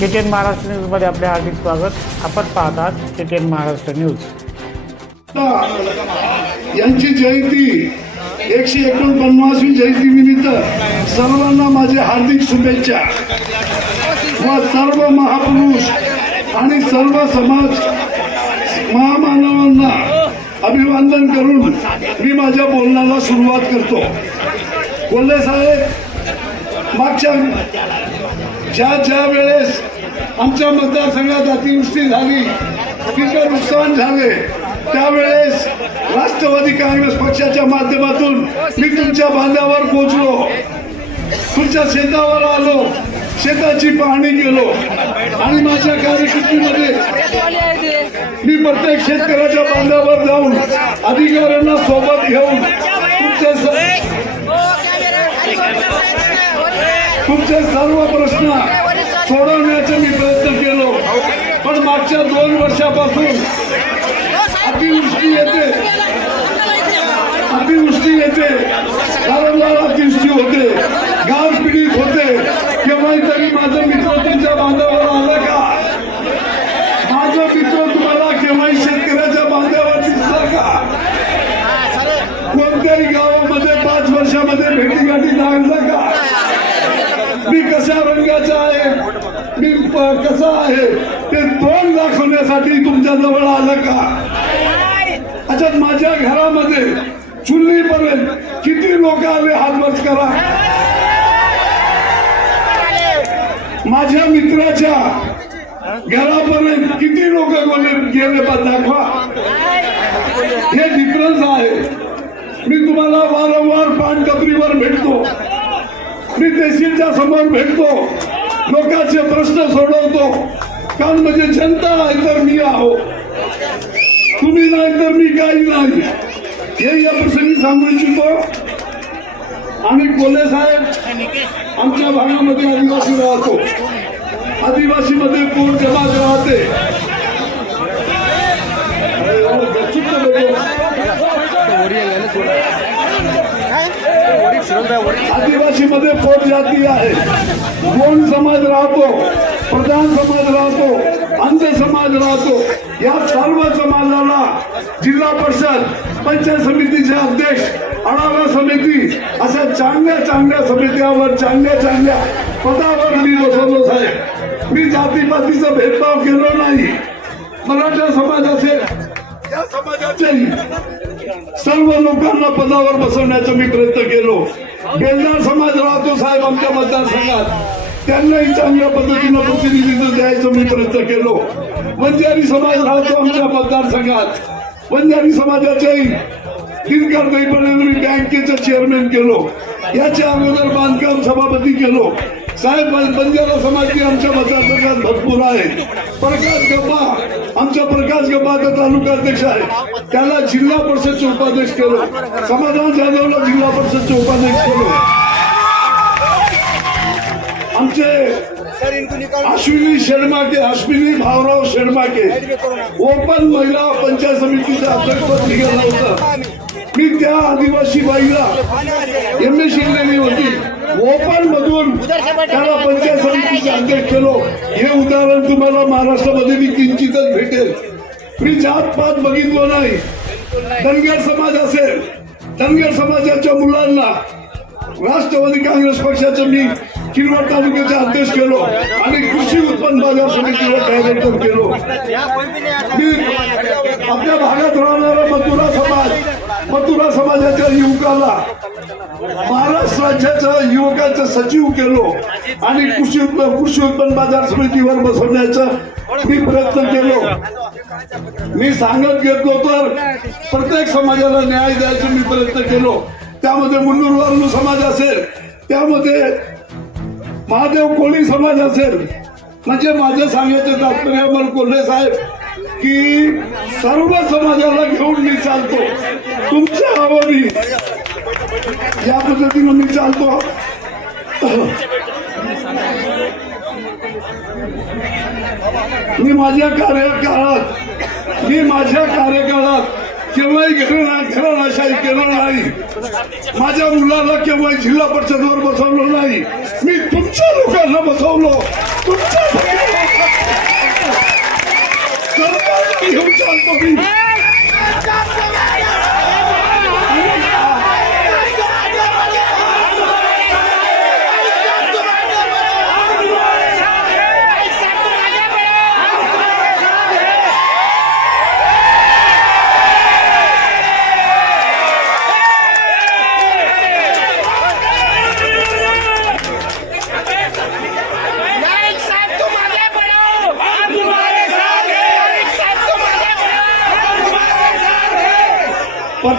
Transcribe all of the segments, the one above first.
के महाराष्ट्र न्यूजमध्ये आपले हार्दिक स्वागत. आपण पाहतात के महाराष्ट्र न्यूज. यांची जयंती एकशे एकोणपन्नासवी जयंती निमित्त सर्वांना माझे हार्दिक शुभेच्छा. व सर्व महापुरुष आणि सर्व समाज महामानवांना अभिवादन करून मी माझ्या बोलण्याला सुरुवात करतो. कोल्हे साहेब मागच्या ज्या ज्या वेळेस आमच्या मतदारसंघात अतिवृष्टी झाली पिकं नुकसान झाले. त्यावेळेस राष्ट्रवादी काँग्रेस पक्षाच्या माध्यमातून मी तुमच्या बांधावर पोहोचलो. तुमच्या शेतावर आलो. शेताची पाहणी केलो. आणि माझ्या कार्यकिर्दीमध्ये मी प्रत्येक शेतकऱ्याच्या बांधावर जाऊन अधिकाऱ्यांना सोबत घेऊन तुमचे सर्व प्रश्न सोडवण्याचा मी प्रयत्न केलो. पण मागच्या दोन वर्षापासून अतिवृष्टी येते. अतिवृष्टी येते. वारंवार अतिवृष्टी होते. गाव पीडित होते. केव्हाही तरी माझा मित्र तुमच्या बांधावर आला का माझा मित्र तुम्हाला केव्हाही शेतकऱ्याच्या बांधावर दिसला का कोणत्याही गावामध्ये पाच वर्षामध्ये भेटीगाठी लागला का मी कशा रंगाचा आहे मी कसा आहे ते तोंड दाखवण्यासाठी तुमच्या जवळ आलं का? अच्छा माझ्या घरामध्ये चुलीपर्यंत किती लोक आले? हात करा. माझ्या मित्राच्या घरापर्यंत किती लोक गेले गेले पण दाखवा. हे डिफरन्स आहे. मी तुम्हाला वारंवार पानटपरीवर भेटतो. मी तहसीलच्या समोर भेटतो. लोकांचे प्रश्न सोडवतो. कारण म्हणजे जनता नाही तर मी आहो. तुम्ही नाही तर मी काही नाही. हे या प्रसंगी सांगू इच्छितो. आणि कोल्हे साहेब आमच्या भागामध्ये आदिवासी राहतो. आदिवासी मध्ये कोण जमात राहते आदिवासी मध्ये पोट जाती आहे. गोंड समाज राहतो प्रधान समाज राहतो अंध समाज राहतो. या सर्व समाजाला जिल्हा परिषद पंचायत समितीचे अध्यक्ष आढावा समिती अशा चांगल्या चांगल्या समित्यावर चांगल्या चांगल्या पदावर मी बसवलो साहेब. मी जातीपातीचा भेदभाव केलो नाही. मराठा समाज असेल या समाजाचे सर्व लोकांना पदावर बसवण्याचा मी प्रयत्न केलो. बेलदार समाज राहतो साहेब आमच्या मतदारसंघात. त्यांनाही चांगल्या पद्धतीनं प्रतिनिधित्व द्यायचं मी प्रयत्न केलो. वंजारी समाज राहतो आमच्या मतदारसंघात. वंजारी समाजाच्याही दिनकर दैपणे मी बँकेचं चेअरमॅन केलो. याच्या अगोदर बांधकाम सभापती केलो. साहेब बंजारा समाज आमच्या मतदारसंघात भरपूर आहे. प्रकाश गप्पा. आमच्या प्रकाश गप्पाचा तालुका अध्यक्ष आहे त्याला जिल्हा परिषदचे उपाध्यक्ष केलं. समाधान जाधवला जिल्हा परिषदचे उपाध्यक्ष केलं. आमचे अश्विनी शर्माके अश्विनी भाऊराव शर्माके. ओपन महिला पंचायत समितीचा अध्यक्षपद निघालं होतं. मी त्या आदिवासी बाईला एम ए शिकलेली होती ओपन मधून त्याला पंचायत समितीचे अध्यक्ष केलो. हे उदाहरण तुम्हाला महाराष्ट्रामध्ये मी किंचितच भेटेल. मी जात पात बघितलो नाही. धनगर समाज असेल धनगर समाजाच्या मुलांना राष्ट्रवादी काँग्रेस पक्षाचं मी किनवट तालुक्याचे अध्यक्ष केलो आणि कृषी उत्पन्न बाजार समितीला डायरेक्टर केलो. मी आपल्या भागात राहणारा मथुरा समाज मथुरा समाजाच्या युवकाला महाराष्ट्र राज्याच्या सचिव केलो आणि कृषी उत्पन्न कृषी उत्पन्न बाजार समितीवर बसवण्याचा मी प्रयत्न केलो. मी सांगत घेतलो तर प्रत्येक समाजाला न्याय द्यायचा मी प्रयत्न केलो. त्यामध्ये मुन्नूर समाज असेल त्यामध्ये महादेव कोळी समाज असेल. म्हणजे माझं सांगायचं तात्पर्य अमर कोल्हे साहेब की सर्व समाजाला घेऊन मी चालतो. तुमच्या आवडी या पद्धतीनं मी चालतो. मी माझ्या कार्यकाळात मी माझ्या कार्यकाळात केव्हाही घेणार नाशाही केलं नाही. माझ्या मुलाला केव्हाही जिल्हा परिषदवर बसवलं नाही. मी तुमच्या लोकांना बसवलो. तुमच्या घेऊन चालतो मी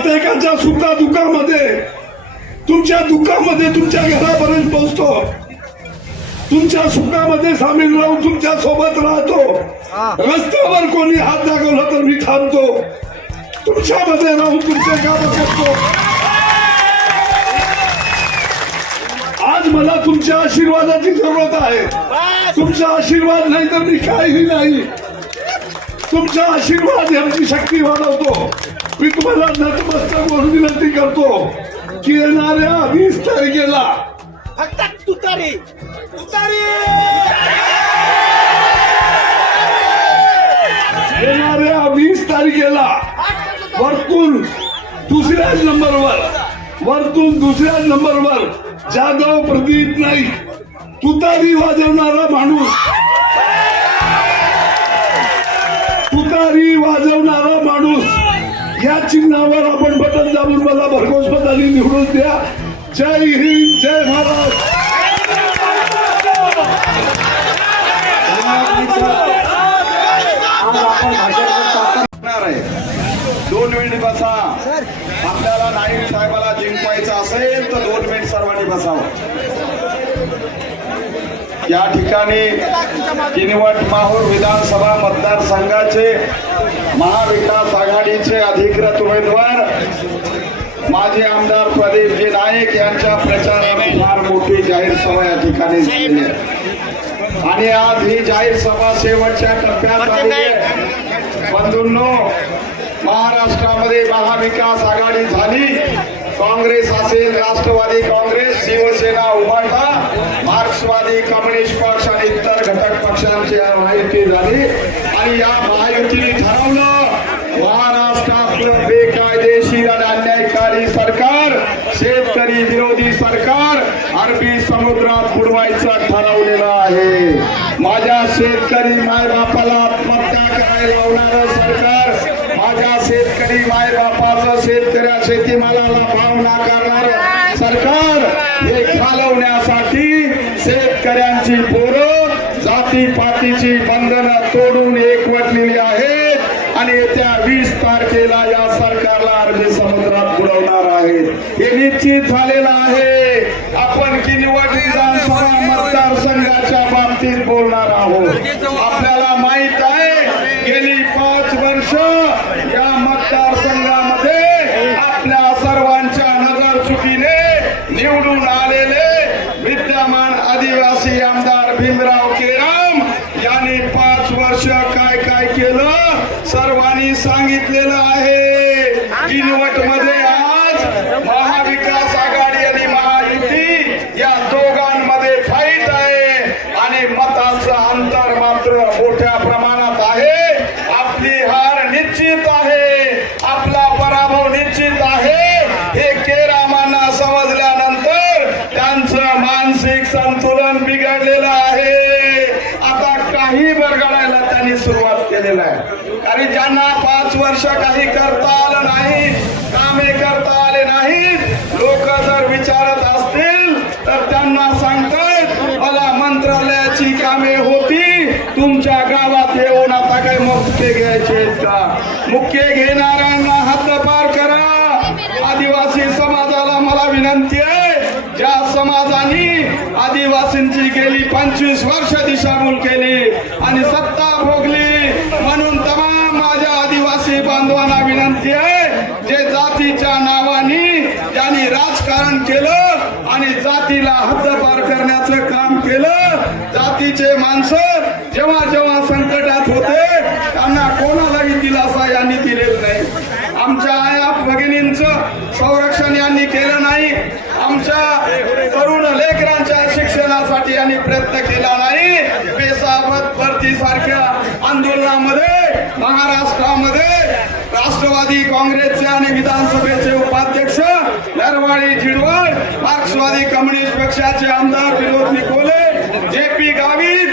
प्रत्येकाच्या सुखा दुःखामध्ये तुमच्या दुःखामध्ये तुमच्या घरापर्यंत पोहोचतो. तुमच्या सुखामध्ये सामील राहून तुमच्यासोबत राहतो. रस्त्यावर कोणी हात दाखवला तर मी थांबतो. तुमच्यामध्ये राहून तुमचे काम करतो. आज मला तुमच्या आशीर्वादाची जरूरत आहे. तुमचा आशीर्वाद नाही तर मी काहीही नाही. तुमचा आशीर्वाद आमची शक्ती वाढवतो. मी तुम्हाला नतमस्तक म्हणून विनंती करतो. की येणाऱ्या वीस तारखेला. फक्त तुतारी. तुतारी! येणाऱ्या वीस तारखेला वरतून दुसऱ्याच नंबरवर वरतून दुसऱ्याच नंबरवर जाधव प्रदीप नाईक तुतारी वाजवणारा माणूस. तुतारी माणूस या चिन्हावर आपण बटन दाबून मला भरघोस पदाने निवडून द्या. जय हिंद जय महाराज दोन मिनिट बसा. आपल्याला नाईक साहेबाला जिंकवायचं असेल तर दोन मिनिट सर्वांनी बसावं. या ठिकाणी किनवट माहूर विधानसभा मतदारसंघाचे महाविकास आघाडीचे अधिकृत उमेदवार माजी आमदार प्रदीपजी नाईक यांच्या प्रचाराची फार मोठी जाहीर सभा या ठिकाणी झालेली आहे. आणि आज ही जाहीर सभा शेवटच्या टप्प्यात आलेली आहे. बंधूंनो महाराष्ट्रामध्ये महाविकास आघाडी झाली. काँग्रेस असेल राष्ट्रवादी काँग्रेस शिवसेना उभाटा मार्क्सवादी कम्युनिस्ट पक्ष आणि इतर घटक पक्षांची महायुती झाली. आणि या महायुतीने ठरवलं सरकार अरबी समुद्रात बुडवायचा ठरवलेला आहे. माझ्या शेतकरी मायबापाला आत्महत्या करायला लावणार सरकार माझ्या शेतकरी मायबापाचं शेतकऱ्या शेतीमालाला भाव नाकारणार सरकार हे घालवण्यासाठी शेतकऱ्यांची पोरं जाती पातीची बंधनं तोडून एकवटलेली आहेत. आणि येत्या वीस तारखेला या सरकारला अरबी समुद्रात बुडवणार आहेत. हे निश्चित झालेलं आहे. आपण किनवट विधानसभा मतदारसंघाच्या बाबतीत बोलणार आहोत. आपल्याला माहीत आहे गेली पाच वर्ष या मतदारसंघामध्ये आपल्या सर्वांच्या नजर चुकीने निवडून आलेले विद्यमान आदिवासी आमदार भीमराव केराम यांनी पाच वर्ष काय काय केलं सर्वांनी सांगितलेलं आहे किनवटमध्ये आज महाविकास आघाडी आणि महायुती या दोघांमध्ये फाईट आहे आणि मतांचं अंतर मात्र मोठ्या प्रमाणात आहे आपली हार निश्चित आहे आपला पराभव निश्चित आहे हे केरामांना समजल्यानंतर त्यांचं मानसिक संतुलन बिघडलेलं आहे नाही बरगडायला त्यांनी सुरुवात केलेला आहे. आणि ज्यांना पाच वर्ष काही करता आलं नाही कामे करता आले नाहीत लोक जर विचारत असतील तर त्यांना सांगतात मला मंत्रालयाची कामे होती तुमच्या गावात येऊन आता काय मुख्य घ्यायचे का? मुख्य घेणाऱ्यांना हद्दपार करा. आदिवासी समाजाला मला विनंती आहे समाजाने आदिवासींची गेली पंचवीस वर्ष दिशाभूल केली आणि सत्ता भोगली. म्हणून तमाम माझ्या आदिवासी बांधवांना विनंती आहे जे जातीच्या नावाने ज्यांनी राजकारण केलं आणि जातीला हद्दपार करण्याचं काम केलं. जातीचे माणसं जेव्हा जेव्हा संकटात होते त्यांना कोणालाही दिलासा यांनी दिलेला नाही आमच्या आया भगिनींचं संरक्षण यांनी केलं नाही आमच्या तरुण मुलांच्या शिक्षणासाठी यांनी प्रयत्न केला नाही. बेसाबत भरती सारख्या आंदोलनामध्ये महाराष्ट्रामध्ये राष्ट्रवादी काँग्रेसचे आणि विधानसभेचे उपाध्यक्ष नरवाडी झिडवळ मार्क्सवादी कम्युनिस्ट पक्षाचे आमदार विनोद निकोले जे पी गावित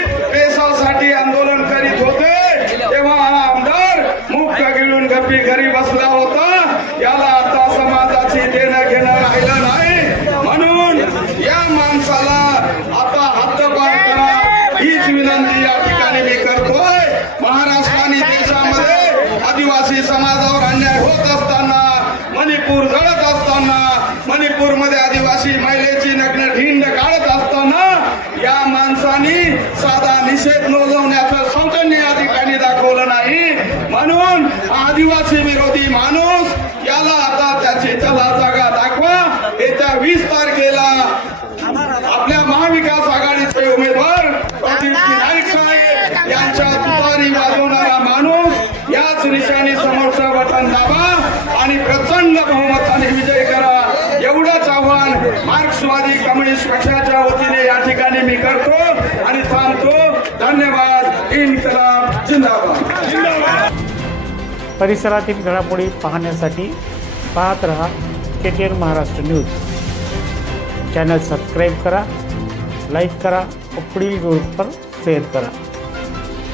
निषेध नोंदवण्याचं सौजन्य या ठिकाणी दाखवलं नाही. म्हणून आदिवासी विरोधी माणूस याला आता त्याची चला जागा दाखवा. येत्या वीस तारखेला आपल्या महाविकास आघाडीचे उमेदवार नाईक साहेब यांच्या तुतारी वाजवणारा माणूस याच निशाणी समोरचं बटन दाबा आणि प्रचंड बहुमताने विजय करा. एवढंच आव्हान मार्क्सवादी कम्युनिस्ट पक्षाच्या वतीने या ठिकाणी मी करतो आणि थांबतो. धन्यवाद इन्कलाब जिंदाबाद. परिसरातील घडामोडी पाहण्यासाठी पाहत रहा K T N Maharashtra news. Channel subscribe करा लाईक करा व पुढील ग्रुपवर शेअर करा.